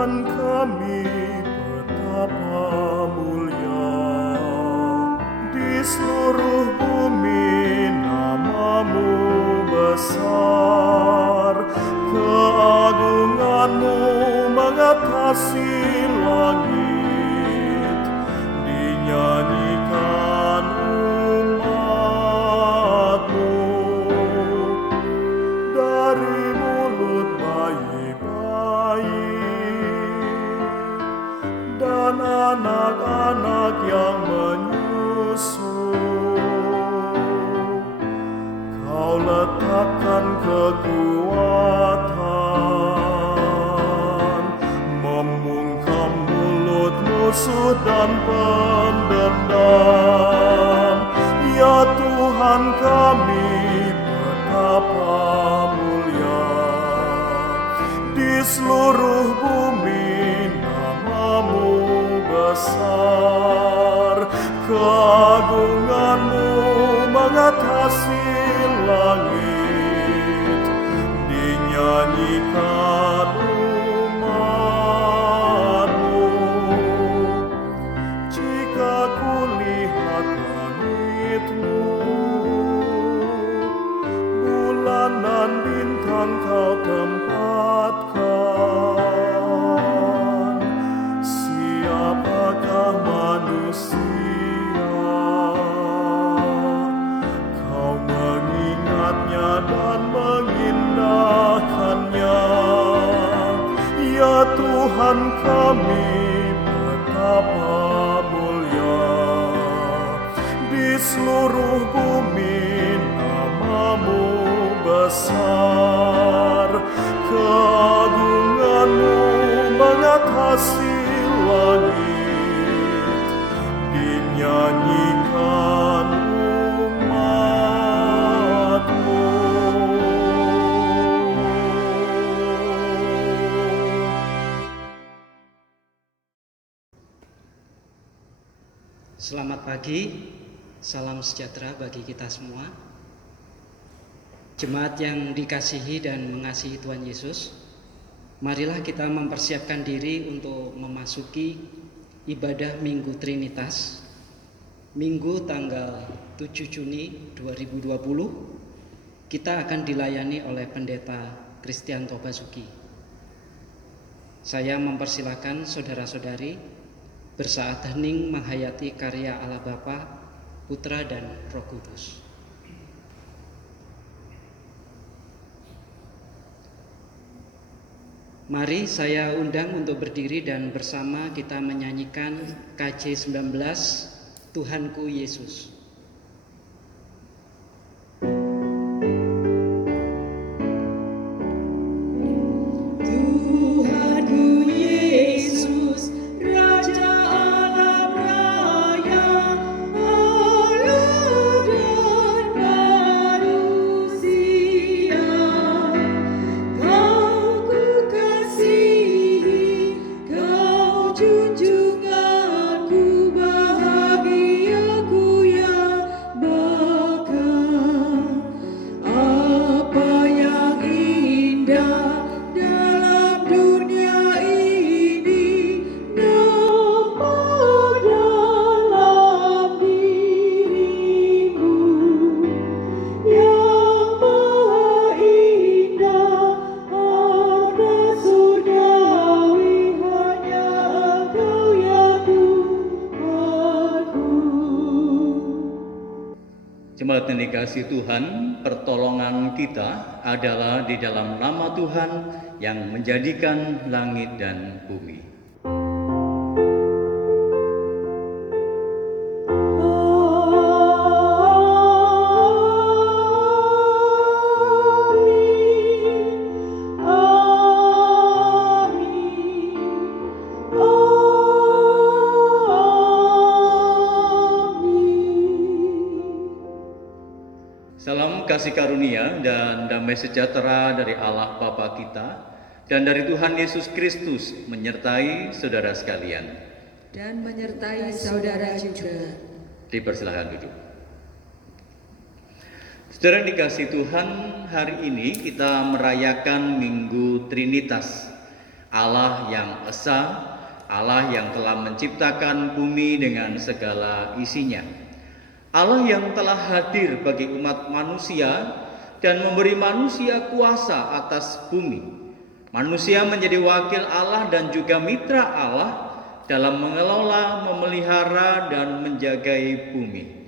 Tuhan kami betapa mulia, di seluruh bumi nama-Mu besar, keagungan-Mu mengatasi langit, dinyanyikan umat-Mu dari mulut bayi-bayi dan anak-anak yang menyusu. Kau letakkan kekuatan, membungkam mulut musuh dan pendendam. Ya Tuhan kami betapa mulia, di seluruh bumi nama-Mu besar, keagungan-Mu mengatasi langit, dinyanyikan umat-Mu. Jika kulihat langit-Mu, bulan dan bintang Kau tempatkan, siapakah manusia? Kau mengingatnya dan mengindahkannya. Ya Tuhan kami betapa mulia, di seluruh bumi nama-Mu besar, keagungan-Mu mengatasi langit, dinyanyikan umat-Mu. Selamat pagi, salam sejahtera bagi kita semua. Jemaat yang dikasihi dan mengasihi Tuhan Yesus, marilah kita mempersiapkan diri untuk memasuki ibadah Minggu Trinitas, Minggu tanggal 7 Juni 2020, kita akan dilayani oleh Pendeta Kristianto Basuki. Saya mempersilakan saudara-saudari bersaat hening menghayati karya Allah Bapa, Putra, dan Roh Kudus. Mari saya undang untuk berdiri dan bersama kita menyanyikan KJ 19, Tuhanku Yesus. Jemaat yang dikasihi Tuhan, pertolongan kita adalah di dalam nama Tuhan yang menjadikan langit dan bumi. Salam kasih karunia dan damai sejahtera dari Allah Bapa kita dan dari Tuhan Yesus Kristus menyertai saudara sekalian. Dan menyertai saudara juga. Dipersilakan duduk. Saudara yang dikasihi Tuhan, hari ini kita merayakan Minggu Trinitas Allah yang esa, Allah yang telah menciptakan bumi dengan segala isinya. Allah yang telah hadir bagi umat manusia dan memberi manusia kuasa atas bumi. Manusia menjadi wakil Allah dan juga mitra Allah dalam mengelola, memelihara, dan menjagai bumi.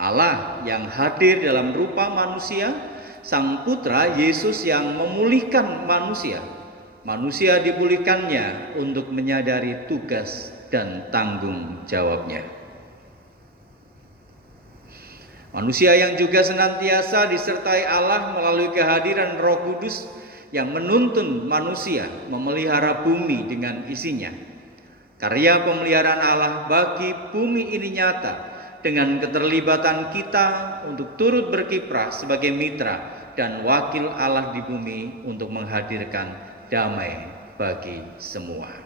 Allah yang hadir dalam rupa manusia, Sang Putra Yesus yang memulihkan manusia. Manusia dipulihkannya untuk menyadari tugas dan tanggung jawabnya. Manusia yang juga senantiasa disertai Allah melalui kehadiran Roh Kudus yang menuntun manusia memelihara bumi dengan isinya. Karya pemeliharaan Allah bagi bumi ini nyata dengan keterlibatan kita untuk turut berkiprah sebagai mitra dan wakil Allah di bumi untuk menghadirkan damai bagi semua.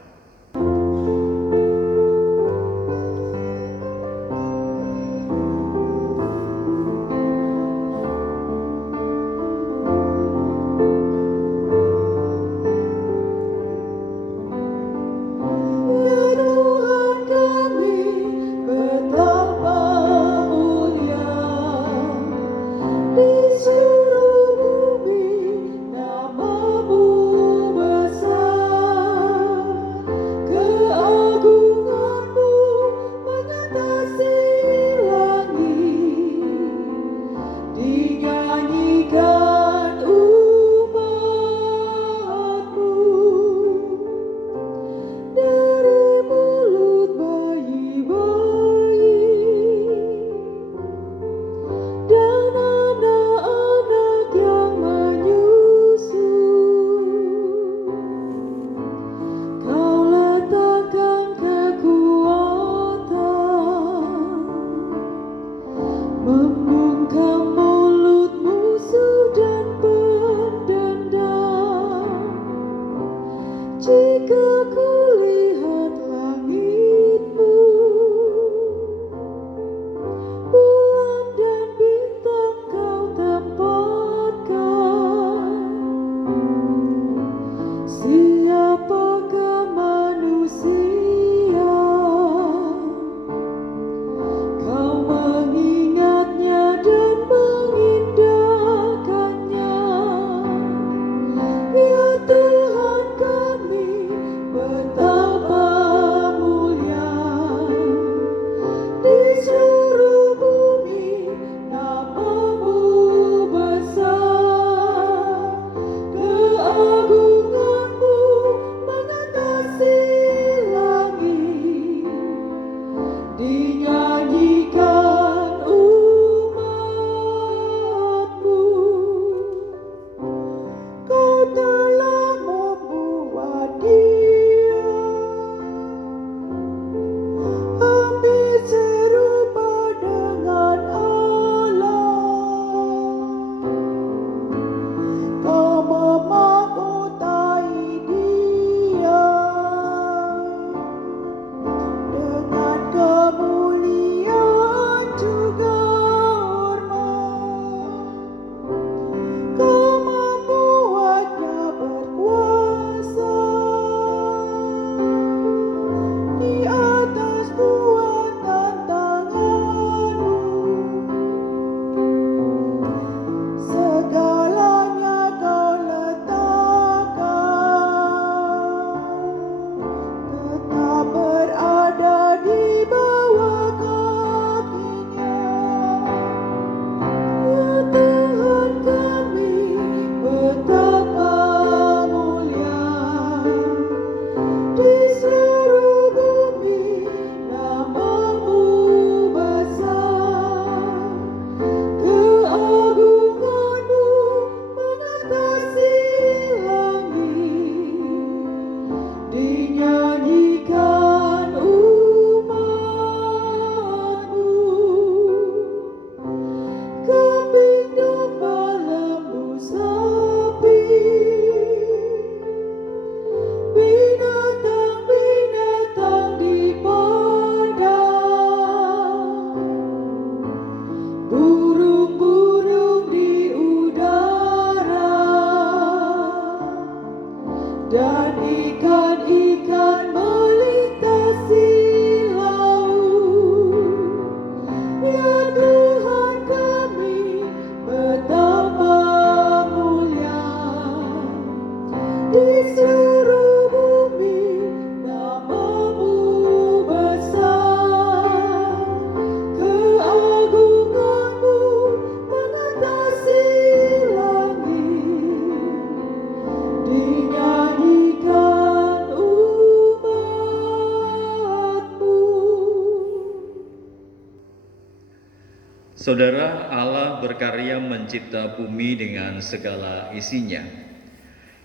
Saudara, Allah berkarya mencipta bumi dengan segala isinya.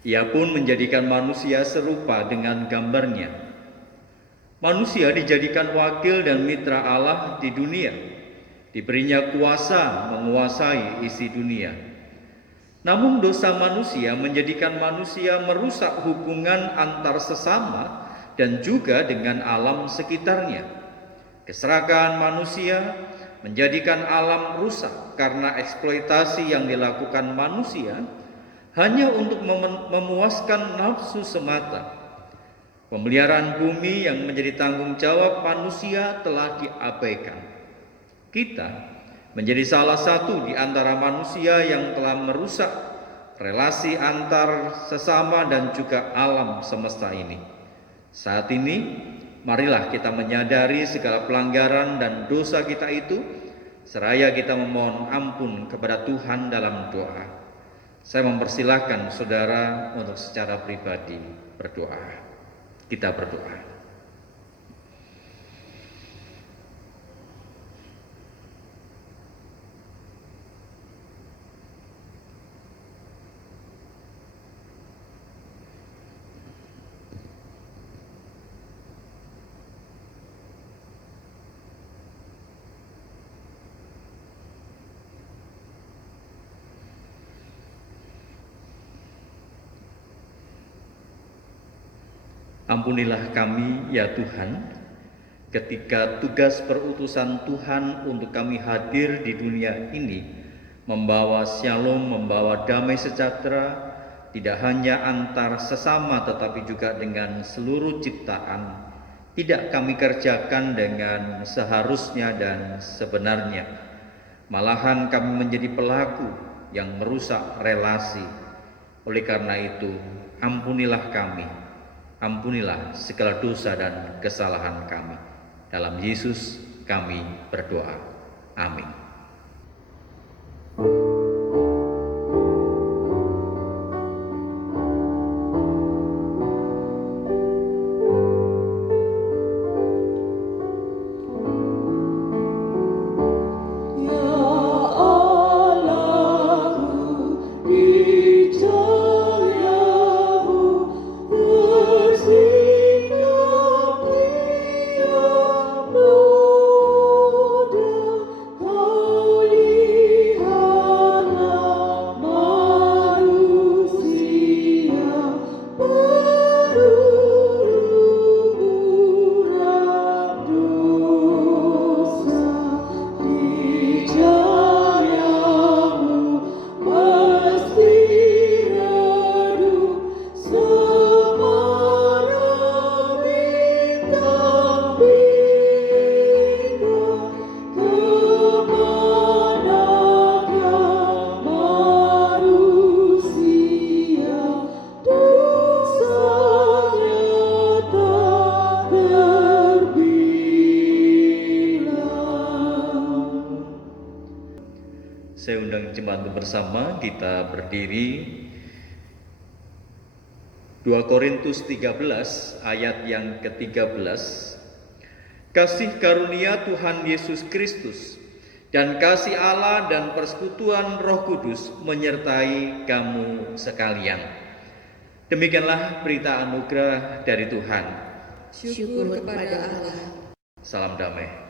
Ia pun menjadikan manusia serupa dengan gambarnya. Manusia dijadikan wakil dan mitra Allah di dunia. Diberinya kuasa menguasai isi dunia. Namun dosa manusia menjadikan manusia merusak hubungan antar sesama dan juga dengan alam sekitarnya. Keserakahan manusia menjadikan alam rusak karena eksploitasi yang dilakukan manusia hanya untuk memuaskan nafsu semata. Pemeliharaan bumi yang menjadi tanggung jawab manusia telah diabaikan. Kita menjadi salah satu di antara manusia yang telah merusak relasi antar sesama dan juga alam semesta ini. Saat ini, marilah kita menyadari segala pelanggaran dan dosa kita itu, seraya kita memohon ampun kepada Tuhan dalam doa. Saya mempersilahkan saudara untuk secara pribadi berdoa. Kita berdoa. Ampunilah kami ya Tuhan, ketika tugas perutusan Tuhan untuk kami hadir di dunia ini membawa shalom, membawa damai sejahtera, tidak hanya antar sesama tetapi juga dengan seluruh ciptaan, tidak kami kerjakan dengan seharusnya dan sebenarnya. Malahan kami menjadi pelaku yang merusak relasi. Oleh karena itu, ampunilah kami. Ampunilah segala dosa dan kesalahan kami. Dalam Yesus kami berdoa. Amin. Saya undang jemaat bersama kita berdiri. 2 Korintus 13 ayat yang ke-13. Kasih karunia Tuhan Yesus Kristus dan kasih Allah dan persekutuan Roh Kudus menyertai kamu sekalian. Demikianlah berita anugerah dari Tuhan. Syukur kepada Allah. Salam damai.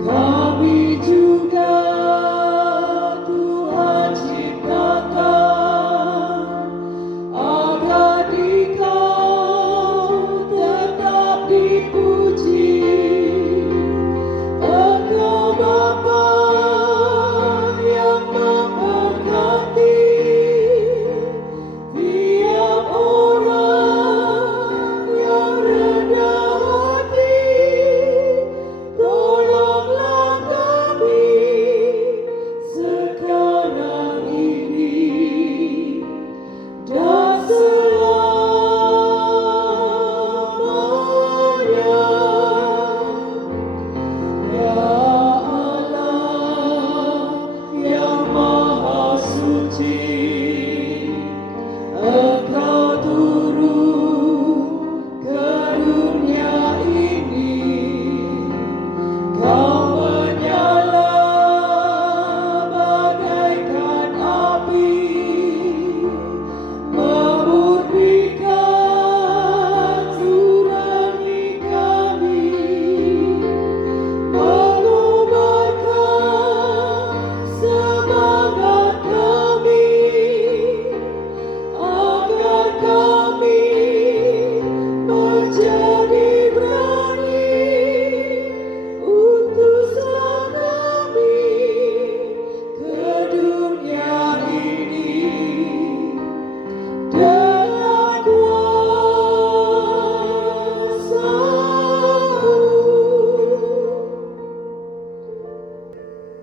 Kami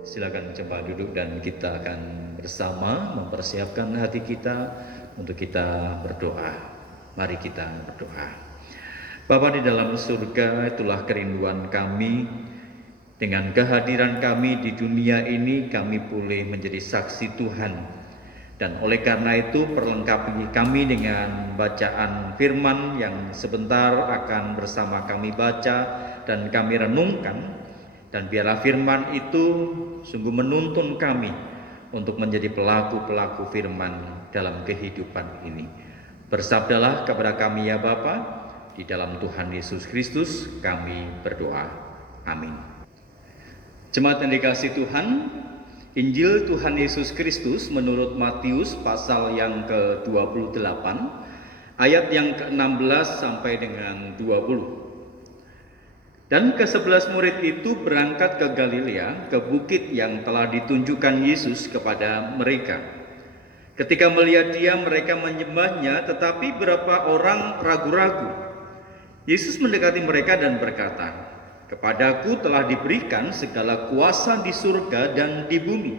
Silakan coba duduk dan kita akan bersama mempersiapkan hati kita untuk kita berdoa. Mari kita berdoa. Bapa di dalam surga, itulah kerinduan kami. Dengan kehadiran kami di dunia ini, kami boleh menjadi saksi Tuhan. Dan oleh karena itu, perlengkapi kami dengan bacaan firman yang sebentar akan bersama kami baca dan kami renungkan. Dan biarlah firman itu sungguh menuntun kami untuk menjadi pelaku-pelaku firman dalam kehidupan ini. Bersabdalah kepada kami ya Bapa, di dalam Tuhan Yesus Kristus kami berdoa. Amin. Jemaat yang dikasihi Tuhan, Injil Tuhan Yesus Kristus menurut Matius pasal yang ke-28, ayat yang ke-16 sampai dengan 20. Dan ke-11 murid itu berangkat ke Galilea, ke bukit yang telah ditunjukkan Yesus kepada mereka. Ketika melihat dia, mereka menyembahnya, tetapi beberapa orang ragu-ragu. Yesus mendekati mereka dan berkata, "Kepadaku telah diberikan segala kuasa di surga dan di bumi.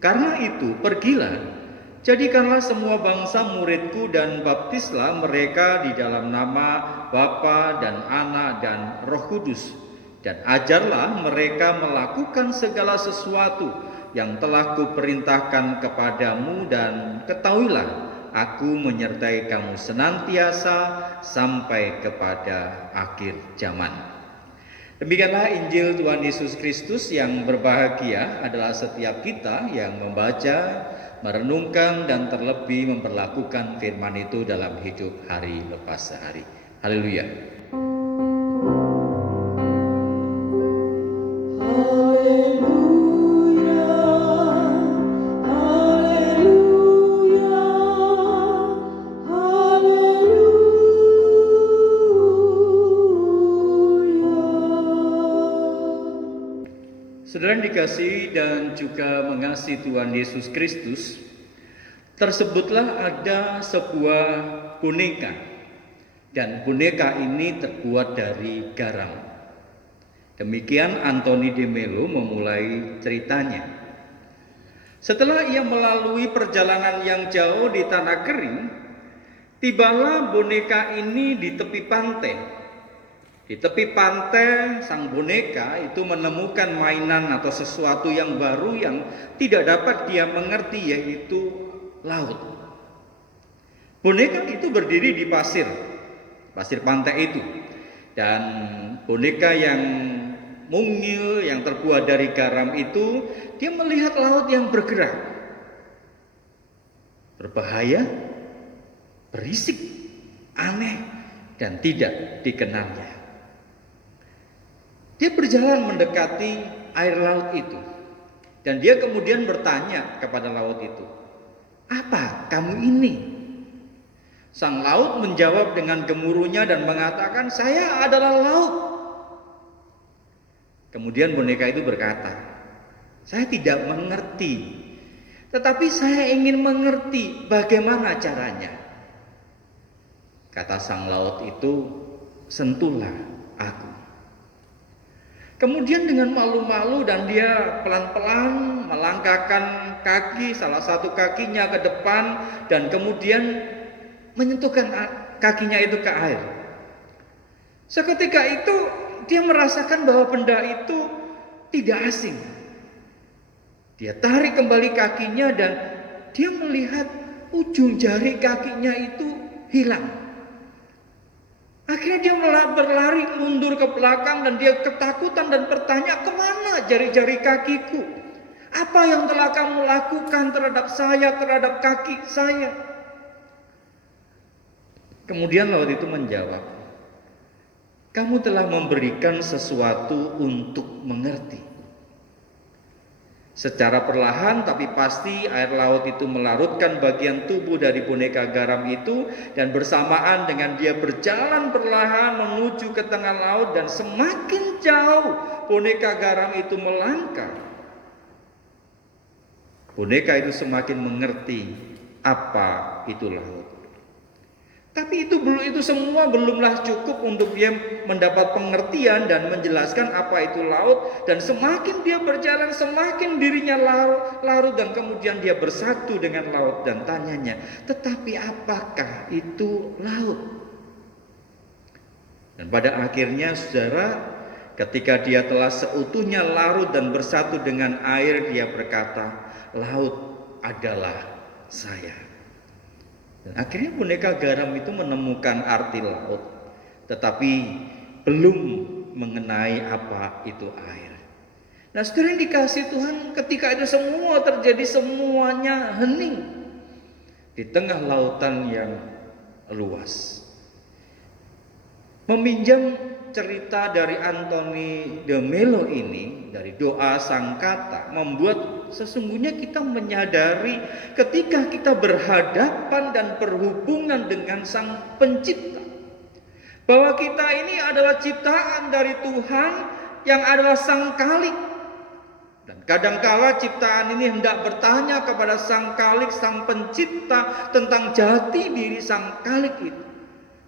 Karena itu, pergilah, jadikanlah semua bangsa muridku dan baptislah mereka di dalam nama Bapa dan Anak dan Roh Kudus, dan ajarlah mereka melakukan segala sesuatu yang telah kuperintahkan kepadamu, dan ketahuilah aku menyertai kamu senantiasa sampai kepada akhir zaman." Demikianlah Injil Tuhan Yesus Kristus. Yang berbahagia adalah setiap kita yang membaca, merenungkan, dan terlebih memperlakukan firman itu dalam hidup hari lepas hari. Haleluya. Saudara dikasihi dan juga mengasihi Tuhan Yesus Kristus, tersebutlah ada sebuah boneka. Dan boneka ini terbuat dari garam. Demikian Anthony de Mello memulai ceritanya. Setelah ia melalui perjalanan yang jauh di tanah kering, tibalah boneka ini di tepi pantai. Di tepi pantai, sang boneka itu menemukan mainan atau sesuatu yang baru yang tidak dapat dia mengerti, yaitu laut. Boneka itu berdiri di pasir pantai itu, dan boneka yang mungil yang terbuat dari garam itu, dia melihat laut yang bergerak, berbahaya, berisik, aneh, dan tidak dikenalnya. Dia berjalan mendekati air laut itu, dan dia kemudian bertanya kepada laut itu, "Apa kamu ini?" Sang laut menjawab dengan gemuruhnya dan mengatakan, "Saya adalah laut." Kemudian boneka itu berkata, "Saya tidak mengerti, tetapi saya ingin mengerti bagaimana caranya." Kata sang laut itu, "Sentuhlah aku." Kemudian dengan malu-malu dan dia pelan-pelan melangkahkan kaki, salah satu kakinya ke depan, dan kemudian menyentuhkan kakinya itu ke air. Seketika itu dia merasakan bahwa benda itu tidak asing. Dia tarik kembali kakinya dan dia melihat ujung jari kakinya itu hilang. Akhirnya dia berlari mundur ke belakang dan dia ketakutan dan bertanya, "Kemana jari-jari kakiku? Apa yang telah kamu lakukan terhadap saya, terhadap kaki saya?" Kemudian laut itu menjawab, "Kamu telah memberikan sesuatu untuk mengerti." Secara perlahan tapi pasti air laut itu melarutkan bagian tubuh dari boneka garam itu, dan bersamaan dengan dia berjalan perlahan menuju ke tengah laut, dan semakin jauh boneka garam itu melangkah, boneka itu semakin mengerti apa itu laut. Tapi itu semua belumlah cukup untuk dia mendapat pengertian dan menjelaskan apa itu laut. Dan semakin dia berjalan, semakin dirinya larut dan kemudian dia bersatu dengan laut dan tanyanya, tetapi apakah itu laut? Dan pada akhirnya saudara, ketika dia telah seutuhnya larut dan bersatu dengan air, dia berkata, laut adalah saya. Dan akhirnya boneka garam itu menemukan arti laut, tetapi belum mengenai apa itu air. Nah saudara yang dikasih Tuhan, ketika itu semua terjadi, semuanya hening di tengah lautan yang luas. Meminjam cerita dari Anthony de Mello ini, dari doa Sangkata, membuat sesungguhnya kita menyadari ketika kita berhadapan dan berhubungan dengan Sang Pencipta, bahwa kita ini adalah ciptaan dari Tuhan yang adalah Sang Khalik. Dan kadangkala ciptaan ini hendak bertanya kepada Sang Khalik, Sang Pencipta, tentang jati diri Sang Khalik itu.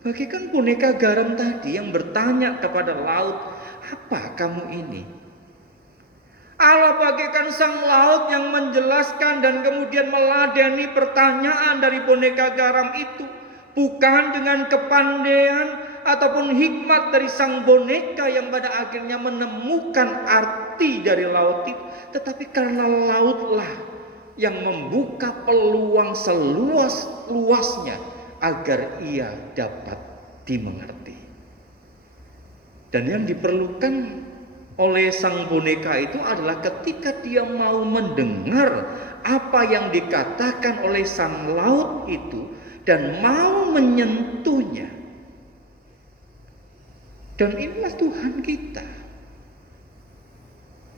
Bagikan boneka garam tadi yang bertanya kepada laut, apa kamu ini? Allah bagaikan sang laut yang menjelaskan dan kemudian meladeni pertanyaan dari boneka garam itu. Bukan dengan kepandaian ataupun hikmat dari sang boneka yang pada akhirnya menemukan arti dari laut itu. Tetapi karena lautlah yang membuka peluang seluas-luasnya agar ia dapat dimengerti. Dan yang diperlukan oleh sang boneka itu adalah ketika dia mau mendengar apa yang dikatakan oleh sang laut itu dan mau menyentuhnya. Dan inilah Tuhan kita.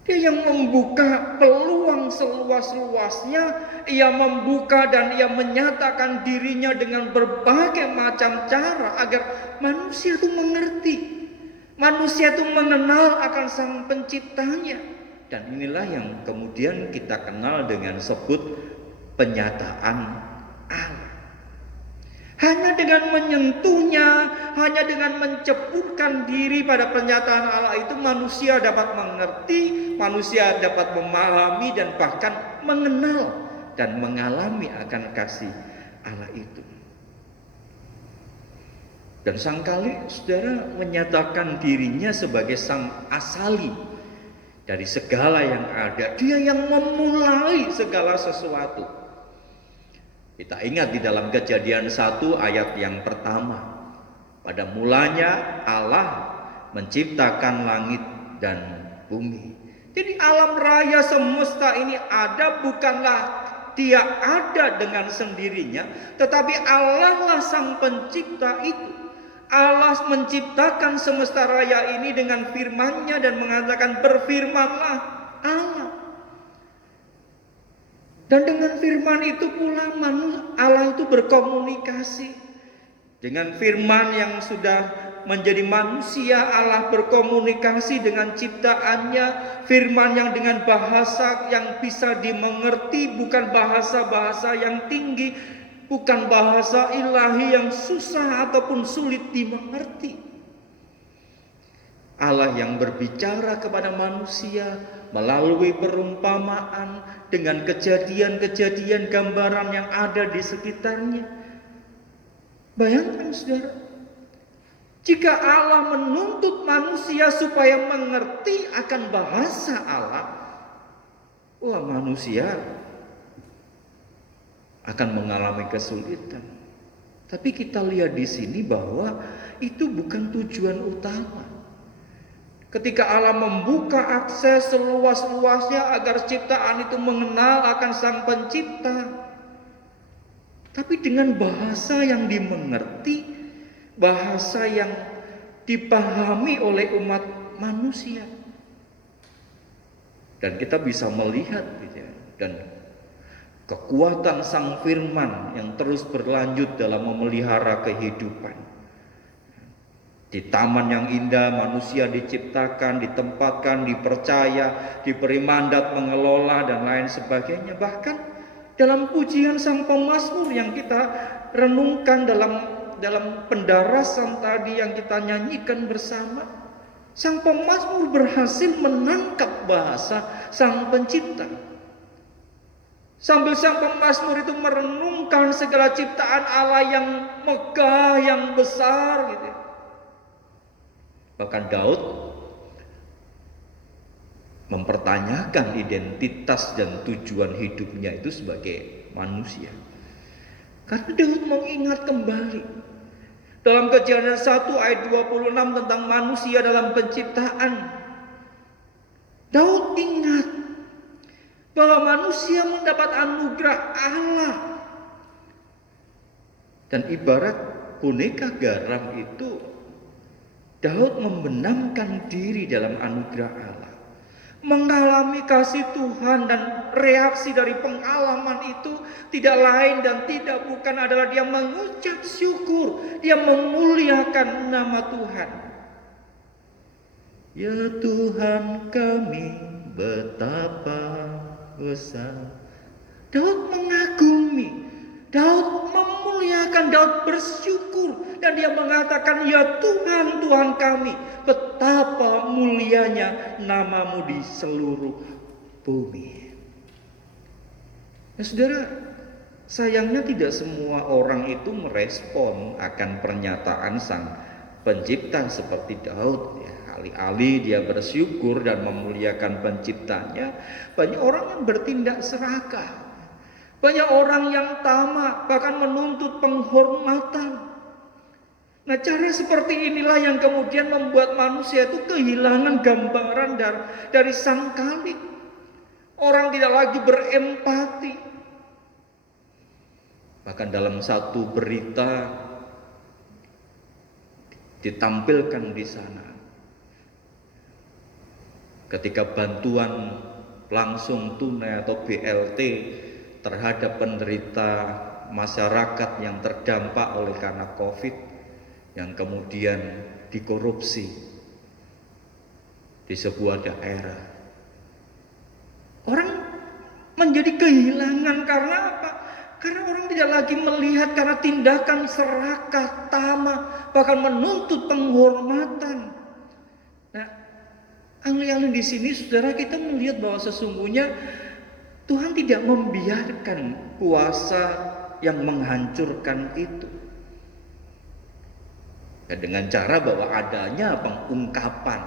Dia yang membuka peluang seluas-luasnya. Ia membuka dan ia menyatakan dirinya dengan berbagai macam cara agar manusia itu mengerti. Manusia itu mengenal akan Sang Penciptanya. Dan inilah yang kemudian kita kenal dengan sebut penyataan Allah. Hanya dengan menyentuhnya, hanya dengan menceburkan diri pada pernyataan Allah itu, manusia dapat mengerti, manusia dapat memahami dan bahkan mengenal dan mengalami akan kasih Allah itu. Dan Sang Khalik, saudara, menyatakan dirinya sebagai Sang Asali dari segala yang ada. Dia yang memulai segala sesuatu. Kita ingat di dalam Kejadian 1 ayat yang pertama. Pada mulanya Allah menciptakan langit dan bumi. Jadi alam raya semesta ini ada, bukanlah dia ada dengan sendirinya, tetapi Allah lah Sang Pencipta itu. Allah menciptakan semesta raya ini dengan firman-Nya dan mengatakan, berfirmanlah Allah. Dan dengan firman itu pula Allah itu berkomunikasi. Dengan firman yang sudah menjadi manusia, Allah berkomunikasi dengan ciptaannya. Firman yang dengan bahasa yang bisa dimengerti, bukan bahasa-bahasa yang tinggi, bukan bahasa ilahi yang susah ataupun sulit dimengerti. Allah yang berbicara kepada manusia melalui perumpamaan dengan kejadian-kejadian gambaran yang ada di sekitarnya. Bayangkan saudara, jika Allah menuntut manusia supaya mengerti akan bahasa Allah, wah, manusia akan mengalami kesulitan. Tapi kita lihat di sini bahwa itu bukan tujuan utama. Ketika Allah membuka akses seluas-luasnya agar ciptaan itu mengenal akan Sang Pencipta, tapi dengan bahasa yang dimengerti, bahasa yang dipahami oleh umat manusia. Dan kita bisa melihat dan kekuatan Sang Firman yang terus berlanjut dalam memelihara kehidupan. Di taman yang indah manusia diciptakan, ditempatkan, dipercaya, diberi mandat mengelola dan lain sebagainya. Bahkan dalam pujian Sang Pemazmur yang kita renungkan dalam dalam pendarasan tadi yang kita nyanyikan bersama, sang pemazmur berhasil menangkap bahasa sang pencipta. Sambil sang pemazmur itu merenungkan segala ciptaan Allah yang megah, yang besar gitu. Bahkan Daud mempertanyakan identitas dan tujuan hidupnya itu sebagai manusia. Karena Daud mengingat kembali dalam Kejadian 1 ayat 26 tentang manusia dalam penciptaan. Daud ingat bahwa manusia mendapat anugerah Allah. Dan ibarat boneka garam itu, Daud membenamkan diri dalam anugerah Allah, mengalami kasih Tuhan, dan reaksi dari pengalaman itu tidak lain dan tidak bukan adalah dia mengucap syukur, dia memuliakan nama Tuhan. Ya Tuhan kami, betapa besar. Daud mengagumi, Daud memuliakan, Daud bersyukur, dan dia mengatakan, ya Tuhan, Tuhan kami, betapa mulianya namamu di seluruh bumi. Nah, saudara, sayangnya tidak semua orang itu merespon akan pernyataan sang pencipta seperti Daud. Alih-alih dia bersyukur dan memuliakan penciptanya, banyak orang yang bertindak serakah. Banyak orang yang tamak, bahkan menuntut penghormatan. Nah, cara seperti inilah yang kemudian membuat manusia itu kehilangan gambaran dari Sang Khalik. Orang tidak lagi berempati. Bahkan dalam satu berita ditampilkan di sana, ketika bantuan langsung tunai atau BLT terhadap penderita masyarakat yang terdampak oleh karena COVID yang kemudian dikorupsi di sebuah daerah. Orang menjadi kehilangan karena apa? Karena orang tidak lagi melihat karena tindakan serakah, tamak, bahkan menuntut penghormatan. Nah, alih-alih di sini saudara kita melihat bahwa sesungguhnya Tuhan tidak membiarkan kuasa yang menghancurkan itu. Ya, dengan cara bahwa adanya pengungkapan.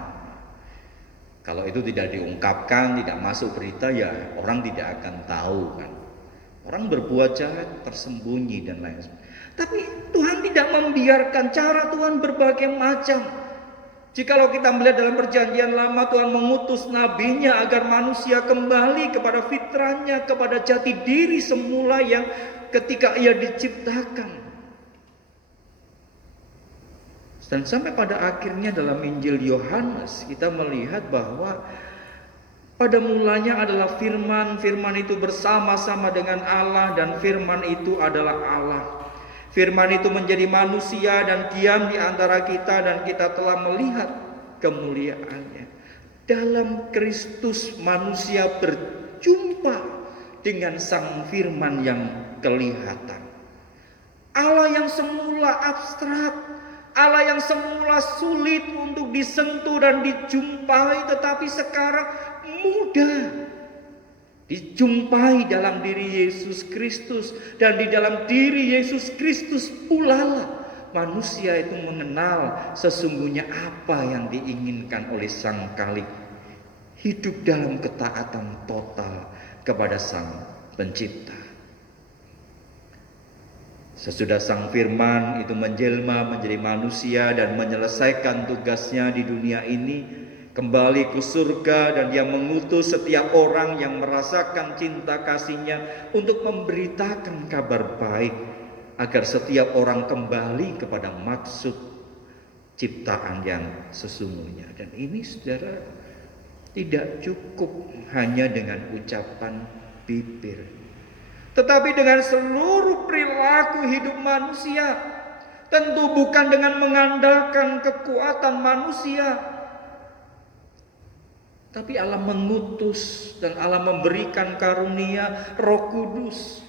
Kalau itu tidak diungkapkan, tidak masuk berita, ya orang tidak akan tahu kan. Orang berbuat jahat tersembunyi dan lain sebagainya. Tapi Tuhan tidak membiarkan, cara Tuhan berbagai macam. Jikalau kita melihat dalam perjanjian lama, Tuhan mengutus nabinya agar manusia kembali kepada fitrahnya, kepada jati diri semula yang ketika ia diciptakan. Dan sampai pada akhirnya dalam Injil Yohanes kita melihat bahwa pada mulanya adalah firman, firman itu bersama-sama dengan Allah dan firman itu adalah Allah. Firman itu menjadi manusia dan diam di antara kita, dan kita telah melihat kemuliaannya. Dalam Kristus manusia berjumpa dengan sang firman yang kelihatan. Allah yang semula abstrak, Allah yang semula sulit untuk disentuh dan dijumpai, tetapi sekarang mudah dijumpai dalam diri Yesus Kristus. Dan di dalam diri Yesus Kristus pula lah manusia itu mengenal sesungguhnya apa yang diinginkan oleh Sang Khalik. Hidup dalam ketaatan total kepada Sang Pencipta. Sesudah Sang Firman itu menjelma menjadi manusia dan menyelesaikan tugasnya di dunia ini, kembali ke surga, dan dia mengutus setiap orang yang merasakan cinta kasihnya untuk memberitakan kabar baik agar setiap orang kembali kepada maksud ciptaan yang sesungguhnya. Dan ini saudara tidak cukup hanya dengan ucapan bibir, tetapi dengan seluruh perilaku hidup manusia. Tentu bukan dengan mengandalkan kekuatan manusia, tapi Allah mengutus dan Allah memberikan karunia Roh Kudus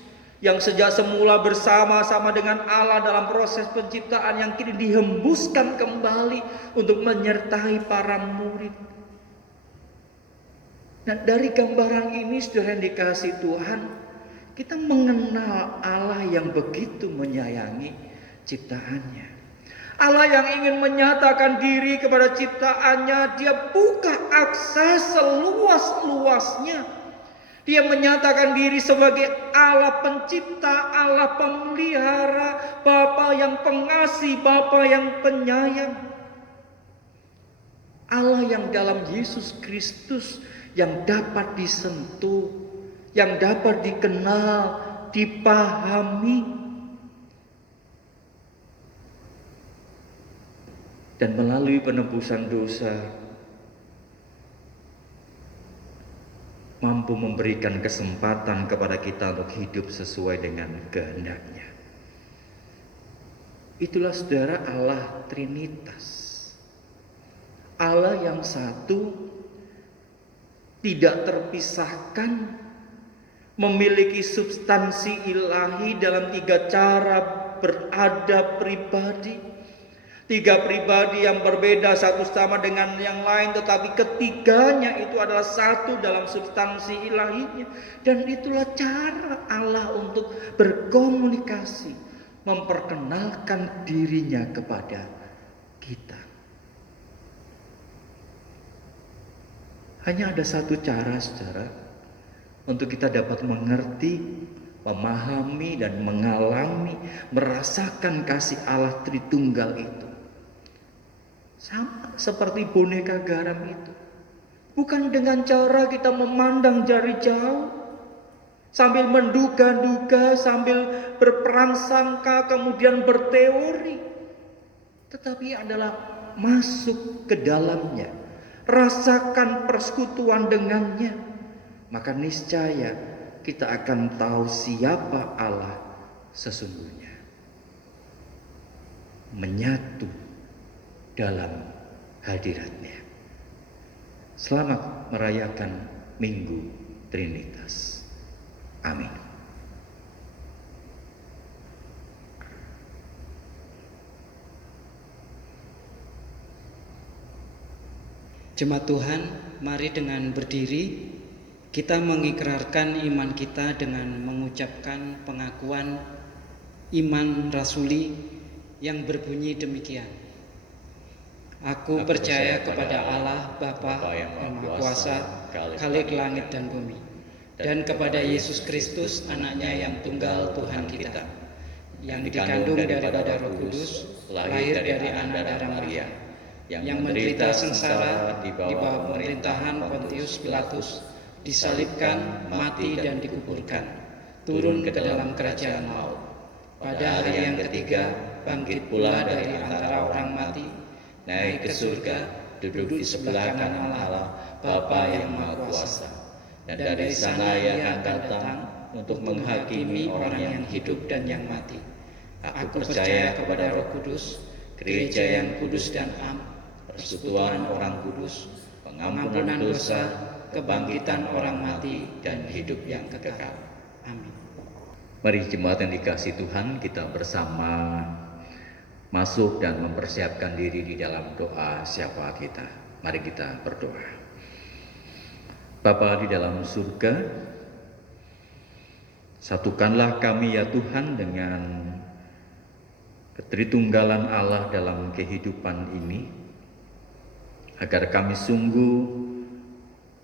yang sejak semula bersama-sama dengan Allah dalam proses penciptaan yang kini dihembuskan kembali untuk menyertai para murid. Dan dari gambaran ini, saudara yang dikasihi Tuhan, kita mengenal Allah yang begitu menyayangi ciptaannya. Allah yang ingin menyatakan diri kepada ciptaannya, Dia buka akses seluas-luasnya. Dia menyatakan diri sebagai Allah pencipta, Allah pemelihara, Bapa yang pengasih, Bapa yang penyayang. Allah yang dalam Yesus Kristus yang dapat disentuh, yang dapat dikenal, dipahami, dan melalui penebusan dosa mampu memberikan kesempatan kepada kita untuk hidup sesuai dengan kehendak-Nya. Itulah saudara Allah Trinitas. Allah yang satu, tidak terpisahkan, memiliki substansi ilahi dalam 3 cara berada pribadi. 3 pribadi yang berbeda satu sama dengan yang lain, tetapi ketiganya itu adalah satu dalam substansi ilahinya. Dan itulah cara Allah untuk berkomunikasi, memperkenalkan dirinya kepada kita. Hanya ada satu cara, saudara, untuk kita dapat mengerti, memahami, dan mengalami, merasakan kasih Allah Tritunggal itu. Sama seperti boneka garam itu. Bukan dengan cara kita memandang dari jauh, sambil menduga-duga, sambil berprasangka, kemudian berteori. Tetapi adalah masuk ke dalamnya, rasakan persekutuan dengannya, maka niscaya kita akan tahu siapa Allah sesungguhnya. Menyatu dalam hadirat-Nya. Selamat merayakan Minggu Trinitas. Amin. Jemaat Tuhan, mari dengan berdiri kita mengikrarkan iman kita dengan mengucapkan pengakuan iman rasuli yang berbunyi demikian. Aku percaya kepada Allah Bapa yang Maha Kuasa, Khalik langit dan bumi, dan kepada Yesus Kristus anaknya yang tunggal Tuhan kita, yang dikandung daripada Roh Kudus, lahir dari anak darah Maria, yang menderita sengsara di bawah pemerintahan Pontius Pilatus, disalibkan, mati dan dikuburkan, turun ke dalam kerajaan maut. Pada hari yang ketiga bangkit pula dari antara orang mati, naik ke surga, duduk di sebelah kanan Allah Bapa yang Maha Kuasa. Dan dari sana Ia akan datang untuk menghakimi orang yang hidup dan yang mati. Aku percaya kepada Roh Kudus, gereja yang kudus dan am, persekutuan orang kudus, pengampunan dosa, kebangkitan orang mati, dan hidup yang kekal. Amin. Mari jemaat yang dikasihi Tuhan, kita bersama masuk dan mempersiapkan diri di dalam doa syafaat kita. Mari kita berdoa. Bapa di dalam surga, satukanlah kami ya Tuhan dengan ketritunggalan Allah dalam kehidupan ini, agar kami sungguh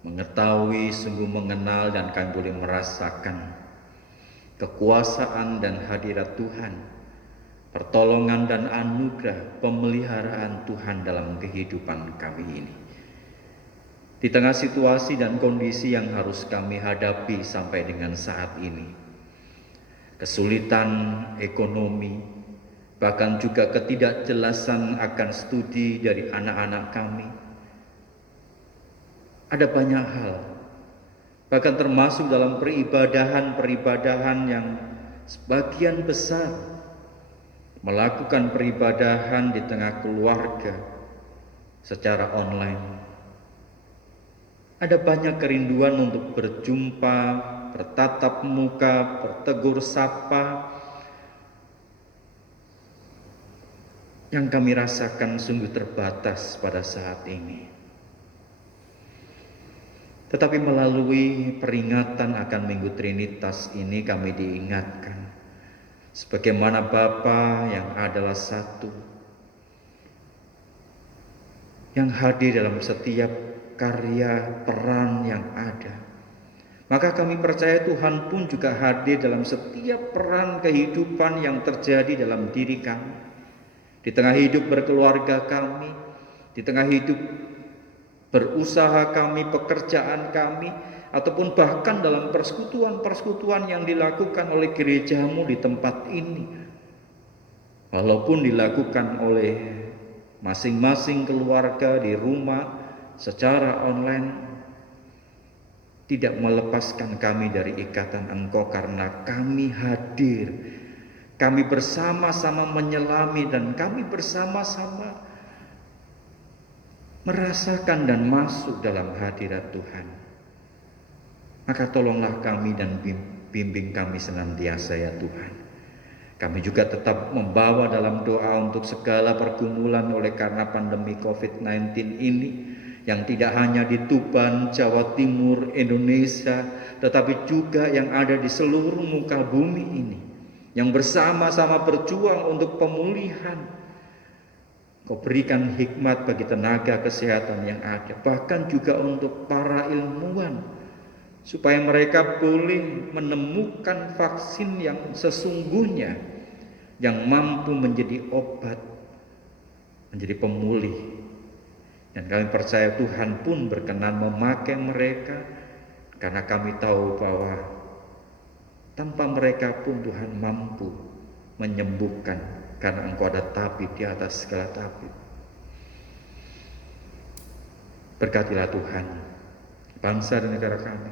mengetahui, sungguh mengenal, dan kami boleh merasakan kekuasaan dan hadirat Tuhan, pertolongan dan anugerah pemeliharaan Tuhan dalam kehidupan kami ini. Di tengah situasi dan kondisi yang harus kami hadapi sampai dengan saat ini, kesulitan ekonomi, bahkan juga ketidakjelasan akan studi dari anak-anak kami. Ada banyak hal, bahkan termasuk dalam peribadahan yang sebagian besar melakukan peribadahan di tengah keluarga secara online. Ada banyak kerinduan untuk berjumpa, bertatap muka, bertegur sapa, yang kami rasakan sungguh terbatas pada saat ini. Tetapi melalui peringatan akan Minggu Trinitas ini kami diingatkan, sebagaimana Bapa yang adalah satu, yang hadir dalam setiap karya peran yang ada. Maka kami percaya Tuhan pun juga hadir dalam setiap peran kehidupan yang terjadi dalam diri kami. Di tengah hidup berkeluarga kami, di tengah hidup berusaha kami, pekerjaan kami, ataupun bahkan dalam persekutuan-persekutuan yang dilakukan oleh gerejamu di tempat ini. Walaupun dilakukan oleh masing-masing keluarga di rumah secara online, tidak melepaskan kami dari ikatan Engkau, karena kami hadir, kami bersama-sama menyelami, dan kami bersama-sama merasakan dan masuk dalam hadirat Tuhan. Maka tolonglah kami dan bimbing kami senantiasa ya Tuhan. Kami juga tetap membawa dalam doa untuk segala pergumulan oleh karena pandemi COVID-19 ini, yang tidak hanya di Tuban, Jawa Timur, Indonesia, tetapi juga yang ada di seluruh muka bumi ini, yang bersama-sama berjuang untuk pemulihan. Kau berikan hikmat bagi tenaga kesehatan yang ada, bahkan juga untuk para ilmuwan, supaya mereka boleh menemukan vaksin yang sesungguhnya, yang mampu menjadi obat, menjadi pemulih. Dan kami percaya Tuhan pun berkenan memakai mereka, karena kami tahu bahwa tanpa mereka pun Tuhan mampu menyembuhkan, karena Engkau ada tabib di atas segala tabib. Berkatilah Tuhan bangsa dan negara kami,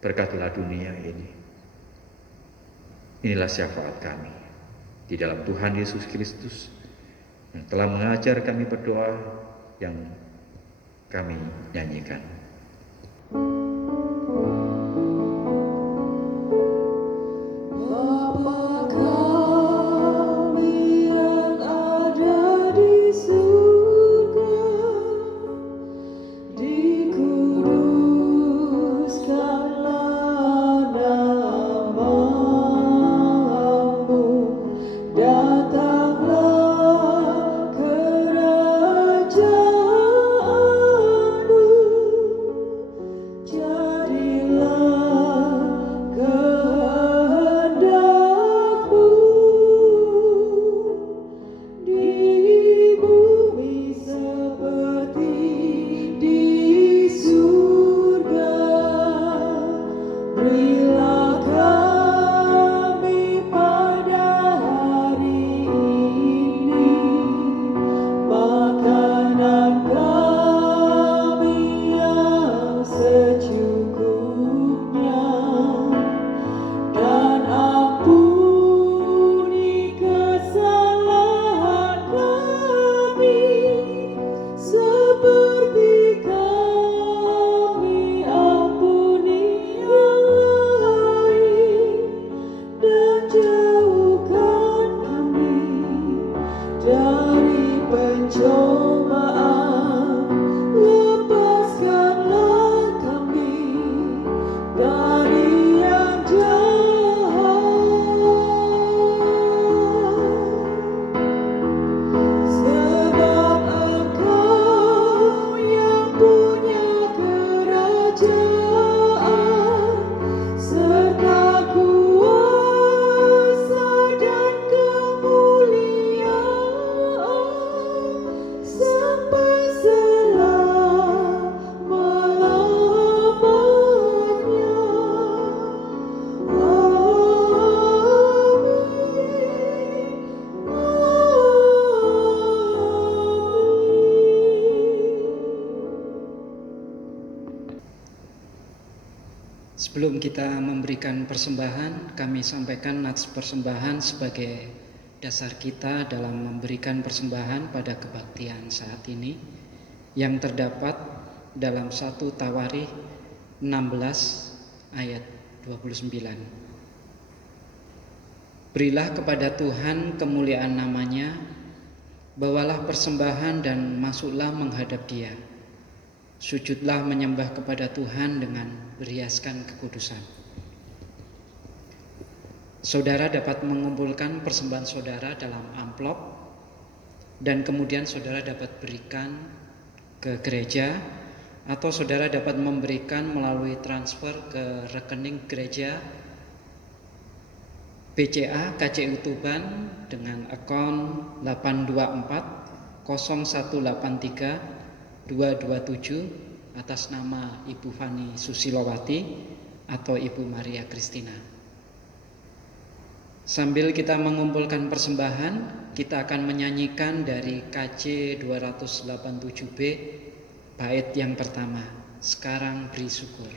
berkatilah dunia ini. Inilah syafaat kami di dalam Tuhan Yesus Kristus, yang telah mengajar kami berdoa, yang kami nyanyikan. Sebelum kita memberikan persembahan, kami sampaikan nats persembahan sebagai dasar kita dalam memberikan persembahan pada kebaktian saat ini, yang terdapat dalam 1 Tawarikh 16 ayat Berilah kepada Tuhan kemuliaan namanya, bawalah persembahan dan masuklah menghadap Dia. Sujudlah menyembah kepada Tuhan dengan berhiaskan kekudusan. Saudara dapat mengumpulkan persembahan saudara dalam amplop dan kemudian saudara dapat berikan ke gereja, atau saudara dapat memberikan melalui transfer ke rekening gereja BCA KCU Tuban dengan akun 824 0183 227 atas nama Ibu Fani Susilowati atau Ibu Maria Kristina. Sambil kita mengumpulkan persembahan, kita akan menyanyikan dari KC 287B bait yang pertama, Sekarang Beri Syukur.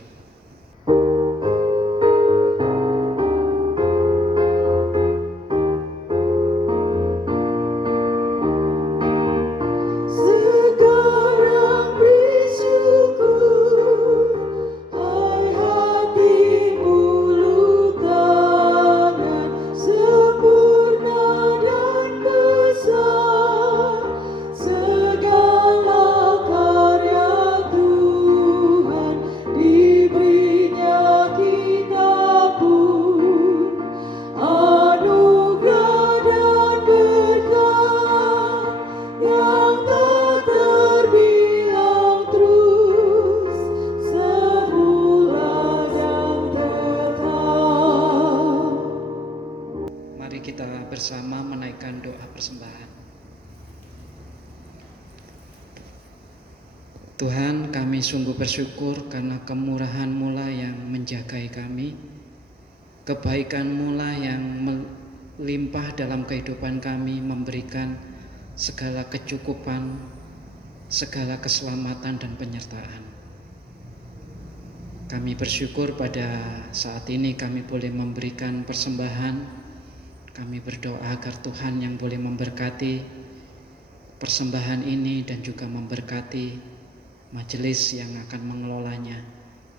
Bersama menaikkan doa persembahan. Tuhan, kami sungguh bersyukur karena kemurahan-Mu lah yang menjagai kami, kebaikan-Mu lah yang melimpah dalam kehidupan kami, memberikan segala kecukupan, segala keselamatan dan penyertaan. Kami bersyukur pada saat ini kami boleh memberikan persembahan. Kami berdoa agar Tuhan yang boleh memberkati persembahan ini dan juga memberkati majelis yang akan mengelolanya.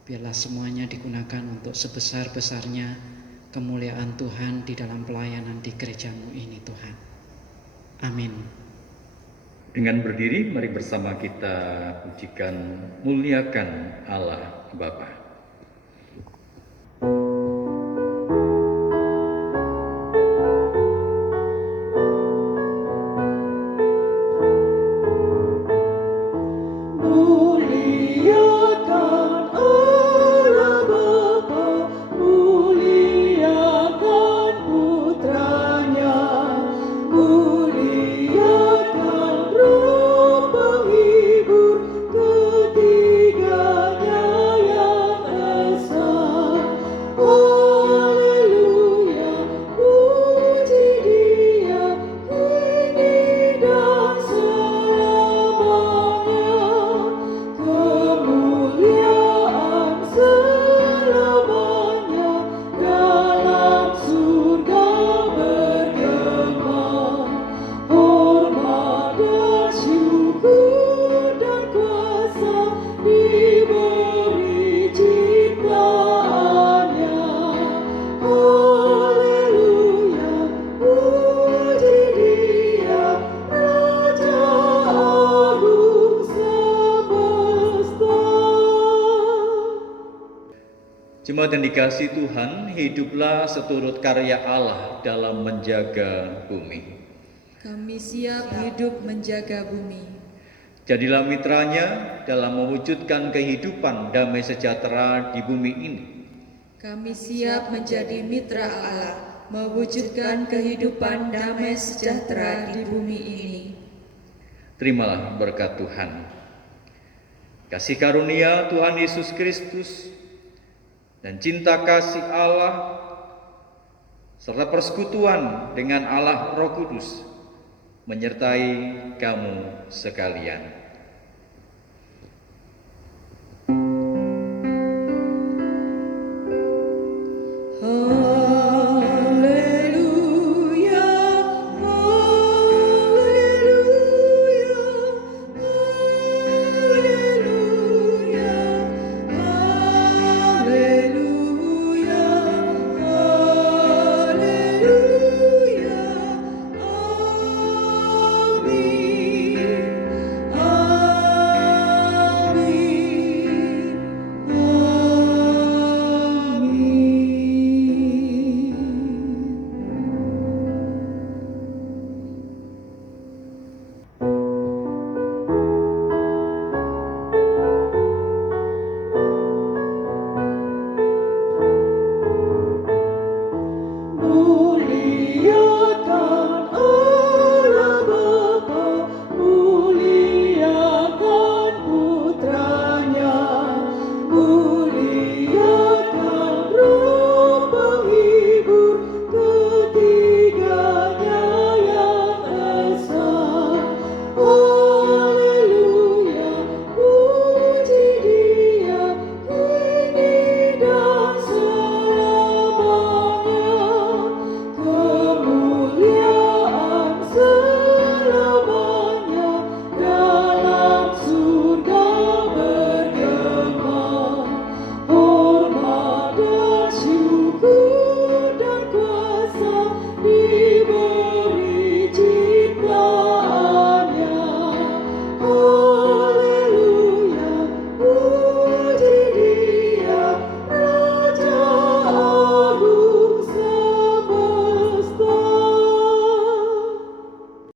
Biarlah semuanya digunakan untuk sebesar-besarnya kemuliaan Tuhan di dalam pelayanan di gereja-Mu ini, Tuhan. Amin. Dengan berdiri, mari bersama kita pujikan muliakan Allah Bapa. Jemaat yang dikasihi Tuhan, hiduplah seturut karya Allah dalam menjaga bumi. Kami siap hidup menjaga bumi. Jadilah mitranya dalam mewujudkan kehidupan damai sejahtera di bumi ini. Kami siap menjadi mitra Allah, mewujudkan kehidupan damai sejahtera di bumi ini. Terimalah berkat Tuhan. Kasih karunia Tuhan Yesus Kristus dan cinta kasih Allah serta persekutuan dengan Allah Roh Kudus menyertai kamu sekalian.